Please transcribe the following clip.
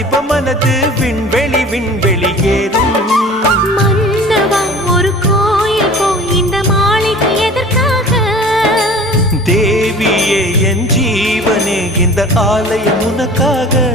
வாலிப மனது விண்வெளி விண்வெளி ஏறும். மன்னவா ஒரு கோயில் போய் இந்த மாளிகை எதற்காக? தேவியே என் ஜீவனே இந்த ஆலயம் உனக்காக.